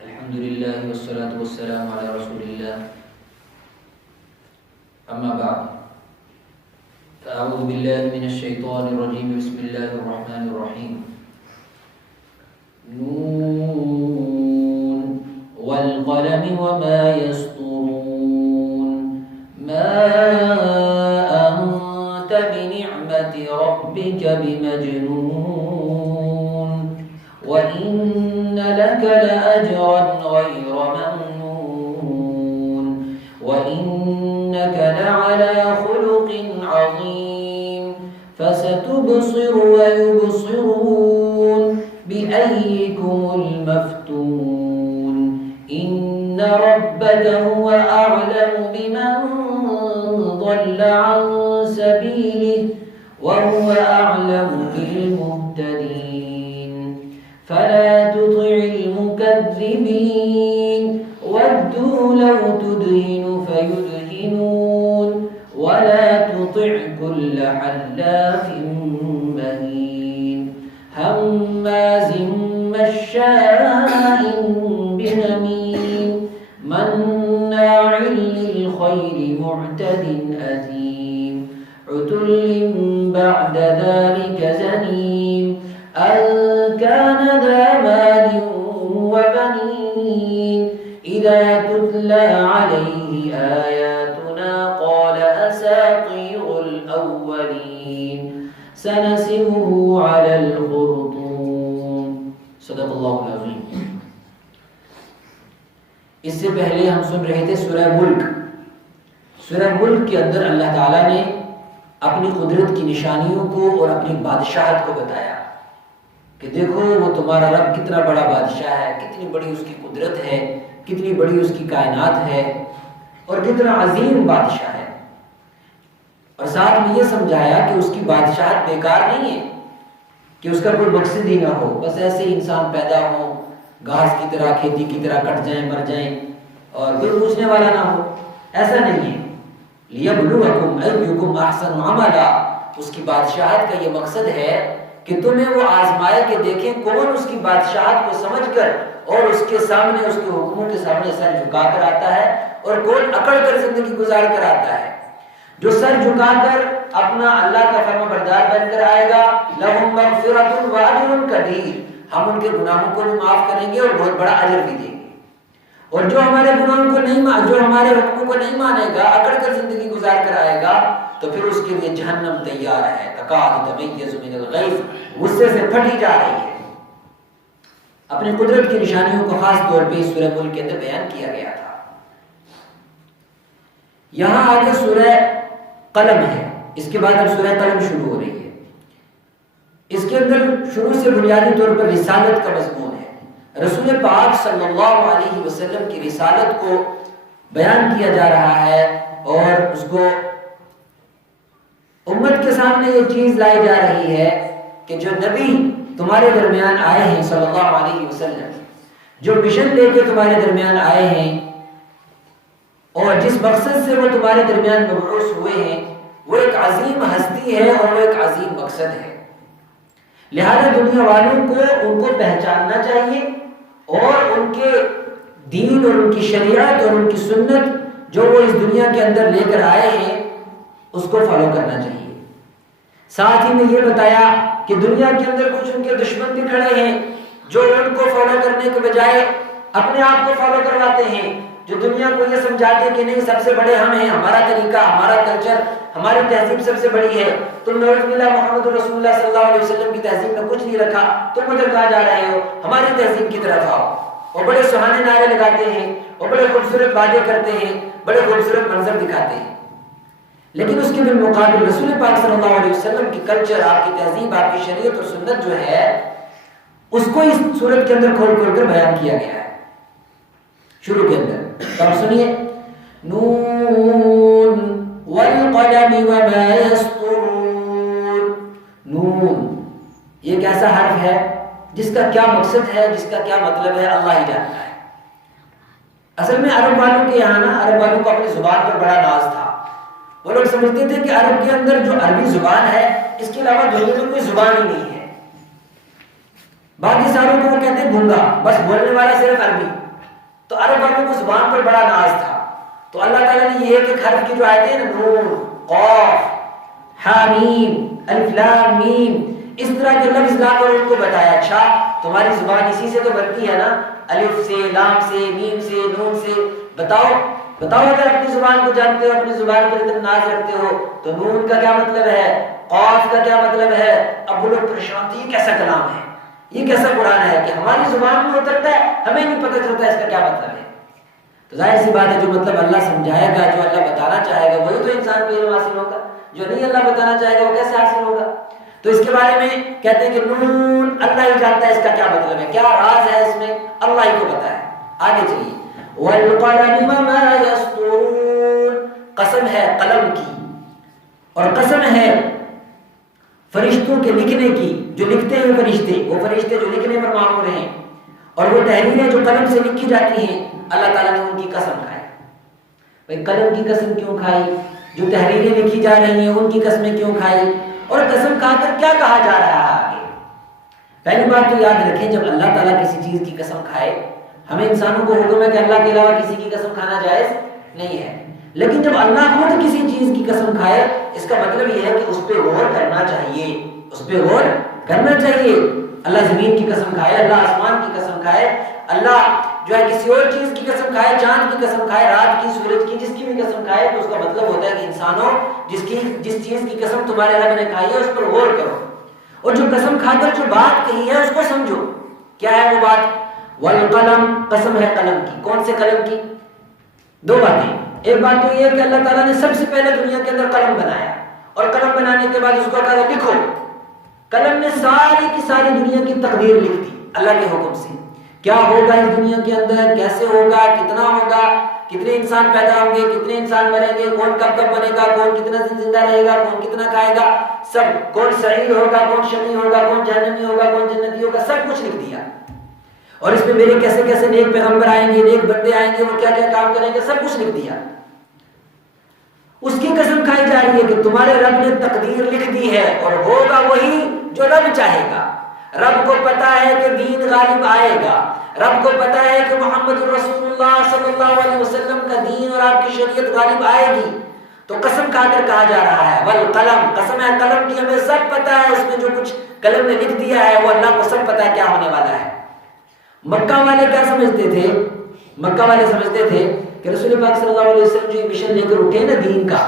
الحمدللہ والصلاة والسلام علی رسول اللہ اما بعد اعوذ باللہ من الشیطان الرجیم بسم اللہ الرحمن الرحیم نون والقلم وما يسطرون ما أنت بنعمة ربك بمجنون وإن لك لأجرا غير ممنون وإنك لعلى خلق عظيم فستبصر ويبصرون بأيكم المفتون إن ربك هو أعلم بمن ضل عن سبيله وهو أعلم بالمهتدين فلا تطع المكذبين ودوا لو تدهن فيدهنون ولا تطع كل حلاف مهين هماز مشاء بنميم مناع للخير معتد أثيم عتل بعد ذلك زنيم أن كان ذا مال وبنين إذا تتلى عليه آياتنا قال أساطير الأولين سنسمه على الخرطوم صدق اللہ العظیم. اس سے پہلے ہم سن رہے تھے سورہ ملک. سورہ ملک کے اندر اللہ تعالیٰ نے اپنی قدرت کی نشانیوں کو اور اپنی بادشاہت کو بتایا کہ دیکھو وہ تمہارا رب کتنا بڑا بادشاہ ہے، کتنی بڑی اس کی قدرت ہے، کتنی بڑی اس کی کائنات ہے اور کتنا عظیم بادشاہ ہے. اور ساتھ میں یہ سمجھایا کہ اس کی بادشاہت بیکار نہیں ہے، کہ اس کا کوئی مقصد ہی نہ ہو، بس ایسے ہی انسان پیدا ہو، گھاس کی طرح کھیتی کی طرح کٹ جائیں مر جائیں اور کوئی پوچھنے والا نہ ہو. ایسا نہیں ہے. لِيَبْلُوَكُمْ أَيُّكُمْ أَحْسَنُ عَمَلًا. اس کی بادشاہت کا یہ مقصد ہے کہ تمہیں وہ آزمائے کہ دیکھیں کون اس کی بادشاہت کو سمجھ کر اور اس کے سامنے، اس کے حکموں کے سامنے سر جھکا کر آتا ہے اور کون اکڑ کر زندگی گزار کر آتا ہے. جو سر جھکا کر اپنا اللہ کا فرما بردار بن کر آئے گا لَهُمْ مَغْفِرَةٌ وَأَجْرٌ كَبِيرٌ. ہم ان کے گناہوں کو بھی معاف کریں گے اور بہت بڑا اجر بھی دیں گے. اور جو ہمارے گناہوں کو نہیں جو ہمارے حکموں کو نہیں مانے گا، اکڑ کر زندگی گزار کر آئے گا، تو پھر اس کے لیے جہنم تیار ہے. تکاد تمیز من الغیظ. غصے سے پھٹی جا رہی ہے. اپنی قدرت کی نشانیوں کو خاص طور پہ اس سورہ ملک کے اندر بیان کیا گیا تھا. یہاں آگے سورہ قلم ہے. اس کے بعد اب سورہ قلم شروع ہو رہی ہے. اس کے اندر شروع سے بنیادی طور پر رسالت کا مضمون ہے. رسول پاک صلی اللہ علیہ وسلم کی رسالت کو بیان کیا جا رہا ہے اور اس کو امت کے سامنے یہ چیز لائی جا رہی ہے کہ جو نبی تمہارے درمیان آئے ہیں صلی اللہ علیہ وسلم، جو مشن لے کے تمہارے درمیان آئے ہیں اور جس مقصد سے وہ تمہارے درمیان مبعوث ہوئے ہیں، وہ ایک عظیم ہستی ہے اور وہ ایک عظیم مقصد ہے. لہذا دنیا والوں کو ان کو پہچاننا چاہیے اور ان کے دین اور ان کی شریعت اور ان کی سنت جو وہ اس دنیا کے اندر لے کر آئے ہیں اس کو فالو کرنا چاہیے. ساتھ ہی میں یہ بتایا کہ دنیا کے اندر کچھ ان کے دشمن بھی کھڑے ہیں جو ان کو فالو کرنے کے بجائے اپنے آپ کو فالو کرواتے ہیں، جو دنیا کو یہ سمجھاتے ہیں کہ نہیں سب سے بڑے ہم ہیں، ہمارا طریقہ، ہمارا کلچر، ہماری تہذیب سب سے بڑی ہے. تم نعوذ باللہ محمد رسول اللہ صلی اللہ علیہ وسلم کی تہذیب میں کچھ نہیں رکھا، تم ادھر کہاں جا رہے ہو، ہماری تہذیب کی طرف آؤ. اور بڑے سہانے نعرے لگاتے ہیں اور بڑے خوبصورت باتیں کرتے ہیں، بڑے خوبصورت منظر دکھاتے ہیں. لیکن اس کے بالمقابل رسول پاک صلی اللہ علیہ وسلم کی کلچر، آپ کی تہذیب، آپ کی شریعت اور سنت جو ہے اس کو اس صورت کے اندر کھول کھول کر بیان کیا گیا ہے شروع کے اندر. تو آپ سنیے، نون والقلم وما يسطرون. نون یہ ایک ایسا حرف ہے جس کا کیا مقصد ہے، جس کا کیا مطلب ہے، اللہ ہی جانتا ہے. اصل میں عرب والوں کے یہاں نا، عرب والوں کو اپنی زبان پر بڑا ناز تھا. وہ لوگ سمجھتے تھے کہ عرب کے اندر جو عربی زبان ہے اس کے علاوہ دنیا میں کوئی زبان ہی نہیں ہے. باقی ساروں کو وہ کہتے ہیں گونگا، بس بولنے والا صرف عربی. تو عرب والوں کو زبان پر بڑا ناز تھا. تو اللہ تعالیٰ نے یہ ایک حرف کی جو آیتیں ہیں نا، نون، قاف، حامیم، الف لام میم، اس طرح کے لفظ لا کر ان کو بتایا اچھا تمہاری زبان اسی سے تو بنتی ہے نا، الف سے، لام سے، میم سے، نون سے. بتاؤ اگر اپنی زبان کو جانتے ہو، اپنی زبان پر اتنا ناز رکھتے ہو تو نون کا کیا مطلب ہے، قاف کا کیا مطلب ہے. اب وہ لوگ پریشان تھے، یہ کیسا کلام ہے، یہ کیسا قرآن ہے کہ ہماری زبان میں اترتا ہے، ہمیں نہیں پتہ چلتا اس کا کیا مطلب ہے. تو ظاہر سی بات ہے جو مطلب اللہ سمجھائے گا، جو اللہ بتانا چاہے گا وہی تو انسان کو علم حاصل ہوگا. جو نہیں اللہ بتانا چاہے گا وہ کیسے حاصل ہوگا. تو اس کے بارے میں کہتے ہیں کہ نون اللہ ہی جانتا ہے اس کا کیا مطلب ہے، کیا راز ہے اس میں، اللہ ہی کو پتا ہے. آگے چلیے. والقلم وما يسطرون، قسم ہے قلم کی اور قسم ہے فرشتوں کے لکھنے کی، جو لکھتے ہیں فرشتے، وہ فرشتے جو لکھنے پر مامور ہیں، اور وہ تحریریں جو قلم سے لکھی جاتی ہیں اللہ تعالیٰ نے ان کی قسم کھائی. بھائی قلم کی قسم کیوں کھائی؟ جو تحریریں لکھی جا رہی ہیں ان کی قسمیں کیوں کھائی؟ اور قسم کھا کر کیا کہا جا رہا ہے آگے؟ پہلی بات تو یاد رکھیں، جب اللہ تعالیٰ کسی چیز کی قسم کھائے، ہمیں انسانوں کو حکم ہے کہ اللہ کے علاوہ کسی کی قسم کھانا جائز نہیں ہے. لیکن جب اللہ خود کسی چیز کی قسم کھائے، اس کا مطلب یہ ہے کہ اس پہ غور کرنا چاہیے، اس پہ غور کرنا چاہیے. اللہ زمین کی قسم کھائے، اللہ آسمان کی قسم کھائے، اللہ جو ہے کسی اور چیز کی قسم کھائے، چاند کی قسم کھائے، رات کی، سورج کی، جس کی بھی قسم کھائے، تو اس کا مطلب ہوتا ہے کہ انسانوں جس چیز کی قسم تمہارے رب نے کھائی ہے اس پر غور کرو، اور جو قسم کھا کر جو بات کہی ہے اس کو سمجھو. کیا ہے وہ بات؟ والقلم، قسم ہے قلم کی. کون سے قلم کی؟ دو باتیں. ایک بات تو یہ ہے کہ اللہ تعالیٰ نے سب سے پہلے دنیا کے اندر قلم بنایا، اور قلم بنانے کے بعد اس کو کہا لکھو. قلم نے ساری کی ساری دنیا کی تقدیر لکھ دی اللہ کے حکم سے. کیا ہوگا اس دنیا کے اندر، کیسے ہوگا، کتنا ہوگا، کتنے انسان پیدا ہوں گے، کتنے انسان مریں گے، کون کب کب بنے گا، کون کتنا دن زندہ رہے گا، کون کتنا کھائے گا، سب. کون سعید ہوگا، کون شقی ہوگا، کون جہنمی ہوگا، کون جنتی ہوگا، سب کچھ لکھ دیا. اور اس میں میرے کیسے کیسے نیک پیغمبر آئیں گے، نیک بندے آئیں گے، وہ کیا کیا کام کریں گے، سب کچھ لکھ دیا. اس کی قسم کھائی جا رہی ہے کہ تمہارے رب نے تقدیر لکھ دی ہے، اور ہوگا وہی جو رب چاہے گا. رب کو پتا ہے کہ دین غالب آئے گا، رب کو پتا ہے کہ محمد رسول اللہ صلی اللہ علیہ وسلم کا دین اور آپ کی شریعت غالب آئے گی. تو قسم کھا کر کہا جا رہا ہے والقلم، قسم ہے قلم کی، ہمیں سب پتا ہے اس میں جو کچھ قلم نے لکھ دیا ہے وہ اللہ کو سب پتا ہے کیا ہونے والا ہے. مکہ والے کیا سمجھتے تھے؟ مکہ والے سمجھتے تھے کہ رسول پاک صلی اللہ علیہ وسلم جو مشن لے کر اٹھے نا، دین کا،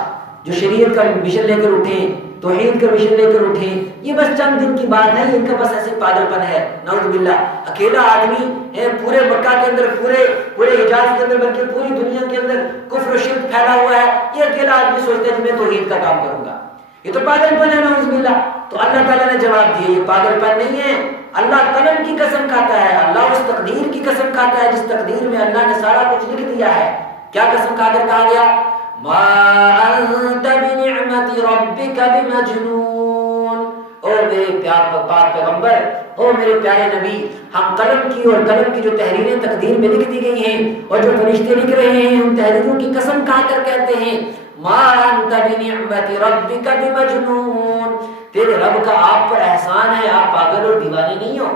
جو شریعت کا مشن لے کر اٹھے، توحید کا مشن لے کر اٹھے، یہ بس چند دن کی بات ہے، ان کا بس ایسے پاگل پن ہے. نعوذ باللہ. اکیلا آدمی ہے پورے مکہ کے اندر، پورے حجاز کے اندر، بلکہ پوری دنیا کے اندر کفر و شرک پھیلا ہوا ہے، یہ اکیلا آدمی سوچتا ہے کہ میں توحید کا کام کروں گا، یہ تو پاگل پن ہے. نعوذ باللہ. تو اللہ تعالیٰ نے جواب دیا یہ پاگل پن نہیں ہے. اللہ قلم کی قسم کھاتا ہے، اللہ اس تقدیر کی قسم کھاتا ہے جس تقدیر میں اللہ نے سارا کچھ لکھ دیا ہے. کیا قسم کھا کر کہا گیا؟ ما انت بنعمت ربک بمجنون. او میرے پاک پیغمبر، او میرے پیارے نبی، ہم قلم کی اور قلم کی جو تحریریں تقدیر میں لکھ دی گئی ہیں اور جو فرشتے لکھ رہے ہیں ان تحریروں کی قسم کھا کر کہتے ہیں ما انت بنعمت ربک بمجنون. تیرے رب کا آپ پر احسان ہے، آپ پاگل اور دیوانے نہیں ہو.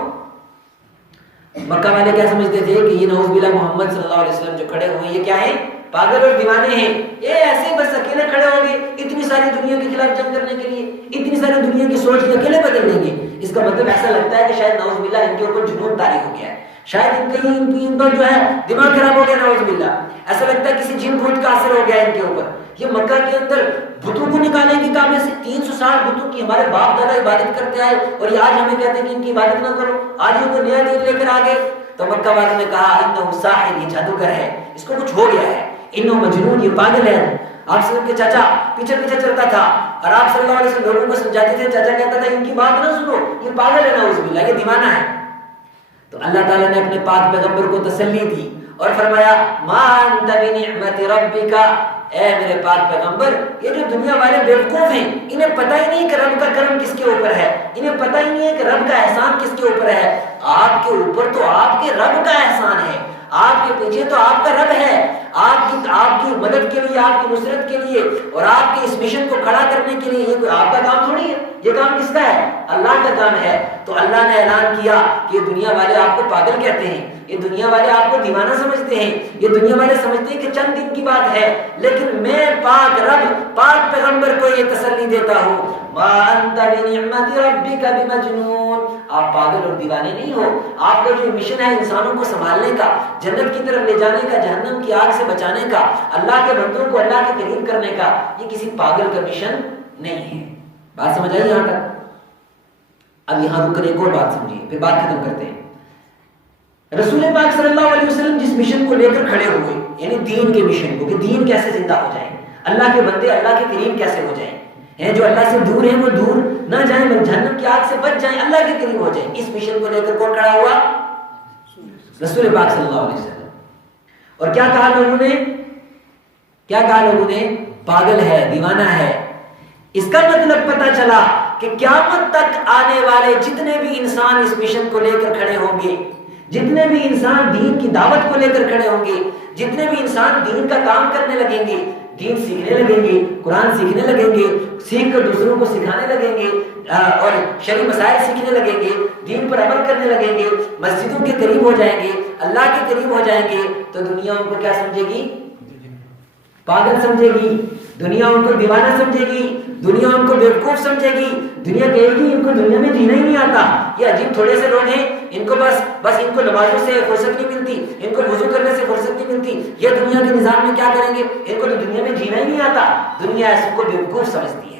مکہ والے کیا سمجھتے تھے کہ یہ نعوذ باللہ محمد صلی اللہ علیہ وسلم جو کھڑے ہوئے یہ کیا ہیں؟ پاگل اور دیوانے ہیں. یہ ایسے بس اکیلے کھڑے ہوں گے اتنی ساری دنیا کے خلاف جنگ کرنے کے لیے، اتنی ساری دنیا کی سوچ کے اکیلے بدل دیں گے. اس کا مطلب ایسا لگتا ہے کہ شاید نعوذ باللہ ان کے اوپر جنون طاری ہو گیا ہے، شاید ان کا جو ہے دماغ خراب ہو گیا. نعوذ باللہ. ایسا لگتا ہے کسی جن بھوت کا اثر ہو گیا ان کے اوپر. یہ مکہ کے اندر بتوں کو نکالنے کی کام سے 360 بتوں کی ہمارے باپ دادا عبادت کرتے آئے، اور یہ آج ہمیں کہتے ہیں کہ ان کی عبادت نہ کرو، آج یہ کوئی نیا دین لے کر آگے. تو مکہ والوں نے کہا انہ ساحر، یہ جادوگر ہے، اس کو کچھ ہو گیا ہے. انہ مجنون، یہ پاگل ہے. آپ صلی اللہ علیہ وسلم کے چاچا پیچھے پیچھے چلتا تھا اور آپ صلی اللہ علیہ وسلم لوگوں کو سمجھاتے تھے. چاچا کہتا تھا ان کی بات نہ سنو، یہ پاگل ہے، نعوذ باللہ، یہ دیوانہ ہے. تو اللہ تعالیٰ نے اپنے پاک پیغمبر کو تسلی دی اور فرمایا ما انت بنعمت ربک، اے میرے پاک پیغمبر، یہ جو دنیا والے بیوقوف ہیں انہیں پتہ ہی نہیں کہ رب کا کرم کس کے اوپر ہے، انہیں پتہ ہی نہیں ہے کہ رب کا احسان کس کے اوپر ہے. آپ کے اوپر تو آپ کے رب کا احسان ہے، آپ کے پیچھے تو آپ کا رب ہے. آپ کی مدد کے لیے، آپ کی نصرت کے لیے اور آپ کے اس مشن کو کھڑا کرنے کے لیے. یہ کوئی آپ کا کام تھوڑی ہے، یہ کام کس کا ہے؟ اللہ کا کام ہے. تو اللہ نے اعلان کیا کہ یہ دنیا والے آپ کو پاگل کہتے ہیں، یہ دنیا والے آپ کو دیوانہ سمجھتے ہیں، یہ دنیا والے سمجھتے ہیں کہ چند دن کی بات ہے، لیکن میں پاک رب پاک پیغمبر کو یہ تسلی دیتا ہوں، ما انت بنعمت ربک بمجنون. آپ پاگل اور دیوانے نہیں ہو. آپ کا جو مشن ہے انسانوں کو سنبھالنے کا، جنت کی طرف لے جانے کا، جہنم کی آگ سے بچانے کا، اللہ کے بندوں کو اللہ کے قریب کرنے کا، یہ کسی پاگل کا مشن نہیں ہے. بات سمجھ آئی یہاں تک؟ اب یہاں رک کر ایک اور بات سمجھیے، پھر بات ختم کرتے ہیں. رسول پاک صلی اللہ علیہ وسلم جس مشن کو لے کر کھڑے ہوئے، یعنی دین کے مشن کو، کہ دین کیسے زندہ ہو جائے، اللہ کے بندے اللہ کے قریب کیسے ہو جائیں، ہیں جو اللہ سے دور ہیں وہ دور نہ جائیں، جہنم کی آگ سے بچ جائیں، اللہ کے قریب ہو جائیں. اس مشن کو لے کر کون کھڑا ہوا؟ رسول پاک صلی اللہ علیہ وسلم. اور کیا کہا لوگوں نے؟ پاگل ہے، دیوانہ ہے. اس کا مطلب پتہ چلا کہ قیامت تک آنے والے جتنے بھی انسان اس مشن کو لے کر کھڑے ہوں گے، جتنے بھی انسان دین کی دعوت کو لے کر کھڑے ہوں گے، جتنے بھی انسان دین کا کام کرنے لگیں گے، دین سیکھنے لگیں گے، قرآن سیکھنے لگیں گے، سیکھ کر دوسروں کو سکھانے لگیں گے، اور شرعی مسائل سیکھنے لگیں گے، دین پر عمل کرنے لگیں گے، مسجدوں کے قریب ہو جائیں گے، اللہ کے قریب ہو جائیں گے، تو دنیا ان کو کیا سمجھے گی؟ پاگل سمجھے گی. دنیا ان کو دیوانہ سمجھے گی، دنیا ان کو بیوقوف سمجھے گی. دنیا کہے گی ان کو دنیا میں جینا ہی نہیں آتا، یہ عجیب تھوڑے سے لوگ ہیں، ان کو بس ان کو نمازوں سے فرصت نہیں ملتی، ان کو وضو کرنے سے فرصت نہیں ملتی، یہ دنیا کے نظام میں کیا کریں گے، ان کو تو دنیا میں جینا ہی نہیں آتا. دنیا ایسے کو بیوقوف سمجھتی ہے.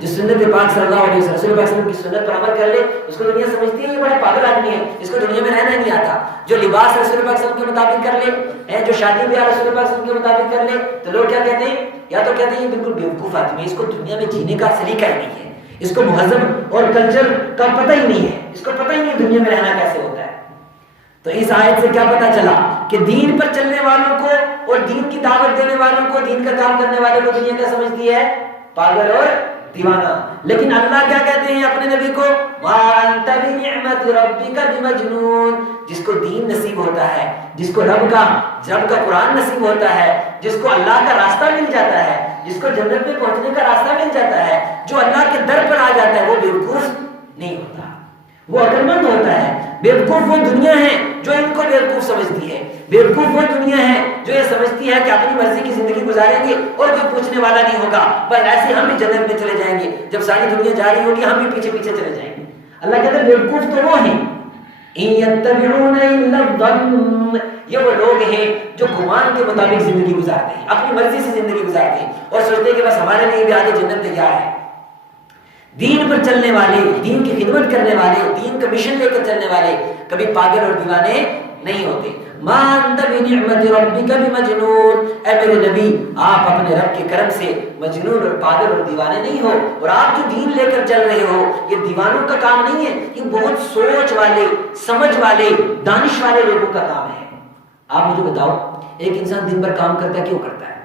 جو سنت پاک صلی اللہ علیہ وسلم، رسول پاک صلی اللہ علیہ وسلم کی سنت پر عمل کر لے، اس کو دنیا سمجھتی ہے یہ بڑا پاگل آدمی ہے، اس کو دنیا میں رہنا نہیں آتا. جو لباس رسول پاک صلی اللہ علیہ وسلم کے مطابق کر لے، جو شادی بیاہ رسول پاک صلی اللہ علیہ وسلم کے مطابق کر لے، تو لوگ کیا کہتے ہیں؟ یا تو کہتے ہیں یہ بالکل بیوقوف آدمی ہے، اس کو دنیا میں جینے کا سلیقہ ہی نہیں ہے، اس کو مہذب اور کلچر کا پتہ ہی نہیں ہے، اس کو پتہ ہی نہیں دنیا میں رہنا کیسے ہوتا ہے. تو اس آیت سے کیا پتہ چلا کہ دین پر چلنے والوں کو اور دین کی دعوت دینے والوں کو، دین کا کام کرنے والوں کو دنیا کیا سمجھتی ہے؟ پاگل اور دیوانہ. لیکن اللہ کیا کہتے ہیں اپنے نبی کو؟ ما انت بنعمت ربک بمجنون. جس کو دین نصیب ہوتا ہے، جس کو رب کا قرآن نصیب ہوتا ہے، جس کو اللہ کا راستہ مل جاتا ہے، جس کو جنت میں پہنچنے کا راستہ مل جاتا ہے، جو اللہ کے در پر آ جاتا ہے، وہ بیوقوف نہیں ہوتا، وہ عقل مند ہوتا ہے. بیوقوف وہ دنیا ہے جو ان کو بیوقوف سمجھتی ہے. بیوقوف وہ دنیا ہے جو یہ سمجھتی ہے کہ اپنی مرضی کی زندگی گزاریں گے اور کوئی پوچھنے والا نہیں ہوگا، بس ایسے ہم بھی جنت میں چلے جائیں گے، جب ساری دنیا جا رہی ہوگی ہم بھی پیچھے پیچھے چلے جائیں گے. اللہ کہتا ہے بیوقوف تو وہ ہیں، ان یتبعون الا الظن. یہ وہ لوگ ہیں جو گمان کے مطابق زندگی گزارتے ہیں، اپنی مرضی سے زندگی گزارتے ہیں اور سوچتے ہیں کہ بس ہمارے لیے بھی آگے جنت تیار ہے. دین پر چلنے والے، دین کی خدمت کرنے والے، دین کا مشن لے کر چلنے والے کبھی پاگل اور دیوانے نہیں ہوتے. ما انت بنعمت ربک بمجنون. اے میرے نبی، آپ اپنے رب کے کرم سے مجنون اور پاگل اور دیوانے نہیں ہو. اور آپ جو دین لے کر چل رہے ہو یہ دیوانوں کا کام نہیں ہے، یہ بہت سوچ والے، سمجھ والے، دانش والے لوگوں کا کام ہے. آپ مجھے بتاؤ، ایک انسان دن بھر کام کرتا ہے، کیوں کرتا ہے؟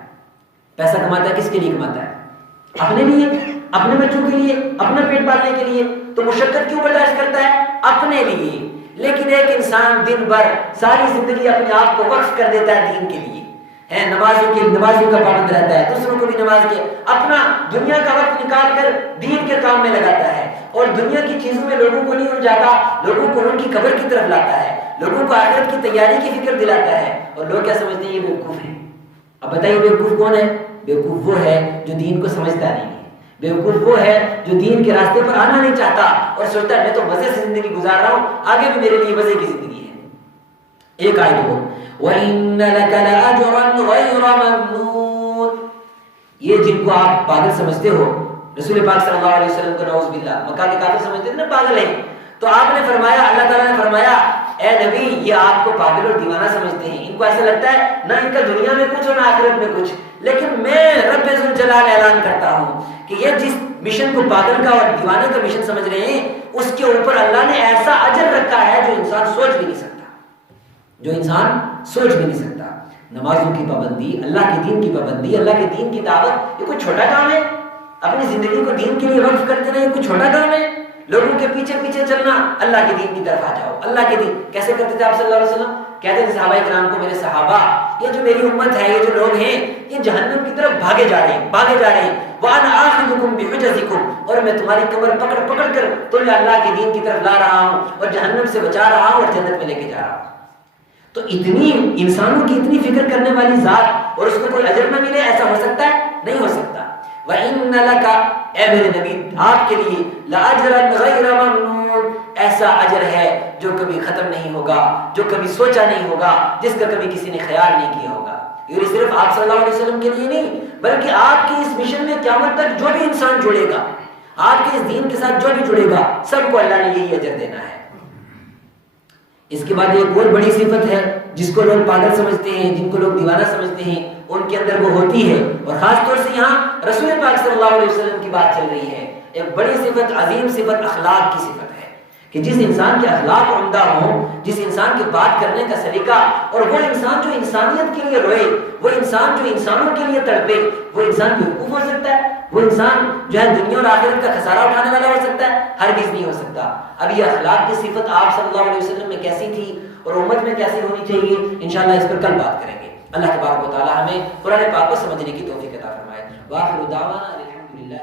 پیسہ کماتا ہے، کس کے لیے کماتا ہے؟ اپنے لیے، اپنے بچوں کے لیے، اپنا پیٹ پالنے کے لیے. تو مشقت کیوں برداشت کرتا ہے؟ اپنے لیے. لیکن ایک انسان دن بھر ساری زندگی اپنے آپ کو وقف کر دیتا ہے دین کے لیے، نمازوں کا پابند رہتا ہے، دوسروں کو بھی نماز کے، اپنا دنیا کا وقت نکال کر دین کے کام میں لگاتا ہے، اور دنیا کی چیزوں میں لوگوں کو نہیں الجھاتا، لوگوں کو ان کی قبر کی طرف لاتا ہے، لوگوں کو آخرت کی تیاری کی فکر دلاتا ہے. اور لوگ کیا سمجھتے ہیں؟ یہ بیوقوف ہے. اب بتائیے بیوقوف کون ہے؟ بیوقوف وہ ہے جو دین کو سمجھتا نہیں ہے. بیوقوف وہ ہے جو دین کے راستے پر آنا نہیں چاہتا اور سوچتا ہے میں تو مزے سے زندگی گزار رہا ہوں، آگے بھی میرے لیے مزے کی زندگی ہے. ایک آیت ہو وَإِنَّ لَكَ لَأَجْرًا غَيْرَ مَمْنُونٍ. یہ جن کو آپ پاگل سمجھتے ہو، رسول پاک صلی اللہ علیہ وسلم کو نعوذ باللہ مکہ کے کافر سمجھتے تھے نا پاگل ہیں، تو آپ نے فرمایا، اللہ تعالیٰ نے فرمایا اے نبی یہ آپ کو پاگل اور دیوانہ سمجھتے ہیں، ان کو ایسا لگتا ہے نہ ان کا دنیا میں کچھ اور نہ آخرت میں کچھ. لیکن میں رب ذوالجلال اعلان کرتا ہوں کہ یہ جس مشن کو پاگل کا اور دیوانے کا مشن سمجھ رہے ہیں، اس کے اوپر اللہ نے ایسا اجر رکھا ہے جو انسان سوچ بھی نہیں سکتا، جو انسان سوچ بھی نہیں سکتا. نمازوں کی پابندی، اللہ کے دین کی پابندی، اللہ کے دین کی دعوت، یہ کوئی چھوٹا کام ہے؟ اپنی زندگی کو دین کے لیے وقف کرتے رہے، کوئی چھوٹا کام ہے؟ لوگوں کے پیچھے پیچھے چلنا، اللہ کے دین کی طرف آ جاؤ. اللہ کے دین کیسے کرتے تھے آپ صلی اللہ علیہ وسلم؟ کہتے تھے صحابہ کرام کو، میرے صحابہ یہ جو میری امت ہے، یہ جو لوگ ہیں، یہ جہنم کی طرف بھاگے جا رہے ہیں وَأَنَا آخِذُكُم بِحُجَزِكُم، اور میں تمہاری کمر پکڑ پکڑ کر تمہیں اللہ کے دین کی طرف لا رہا ہوں اور جہنم سے بچا رہا ہوں اور جنت میں لے کے جا رہا ہوں۔ تو اتنی انسانوں کی اتنی فکر کرنے والی ذات اور اس کو کوئی اجر نہ ملے، ایسا ہو سکتا ہے؟ نہیں ہو سکتا۔ وَإِنَّ لَكَ، اے میرے نبی، آپ کے لیے لَأَجْرًا غَيْرَ مَمْنُونٍ، ایسا اجر ہے جو کبھی ختم نہیں ہوگا، جو کبھی سوچا نہیں ہوگا، جس کا کبھی کسی نے خیال نہیں کیا ہوگا۔ یہ صرف آپ صلی اللہ علیہ وسلم کے لیے نہیں، بلکہ آپ کی اس مشن میں قیامت تک جو بھی انسان جڑے گا، آپ کے اس دین کے ساتھ جو بھی جڑے گا، سب کو اللہ نے یہی اجر دینا ہے۔ اس کے بعد ایک اور بڑی صفت ہے جس کو لوگ پاگل سمجھتے ہیں، جن کو لوگ دیوانہ سمجھتے ہیں، ان کے اندر وہ ہوتی ہے، اور خاص طور سے یہاں رسول پاک صلی اللہ علیہ وسلم کی بات چل رہی ہے۔ ایک بڑی صفت، عظیم صفت اخلاق کی صفت ہے کہ جس انسان کے اخلاق عمدہ ہوں، جس انسان کے بات کرنے کا سلیقہ، اور وہ انسان جو انسانیت کے لیے روئے، وہ انسان جو انسانوں کے لیے تڑپے، وہ انسان بیوقوف ہو سکتا ہے؟ وہ انسان جو ہے دنیا اور آخرت کا خسارہ اٹھانے والا ہو سکتا ہے؟ ہرگز نہیں ہو سکتا۔ اب یہ اخلاق کی صفت آپ صلی اللہ علیہ وسلم میں کیسی تھی اور امت میں کیسی ہونی چاہیے، انشاءاللہ اس پر کل بات کریں گے۔ اللہ تبارک و تعالی ہمیں قرآن پاک کو سمجھنے کی توفیق عطا فرمائے۔ وآخر دعوانا الحمدللہ۔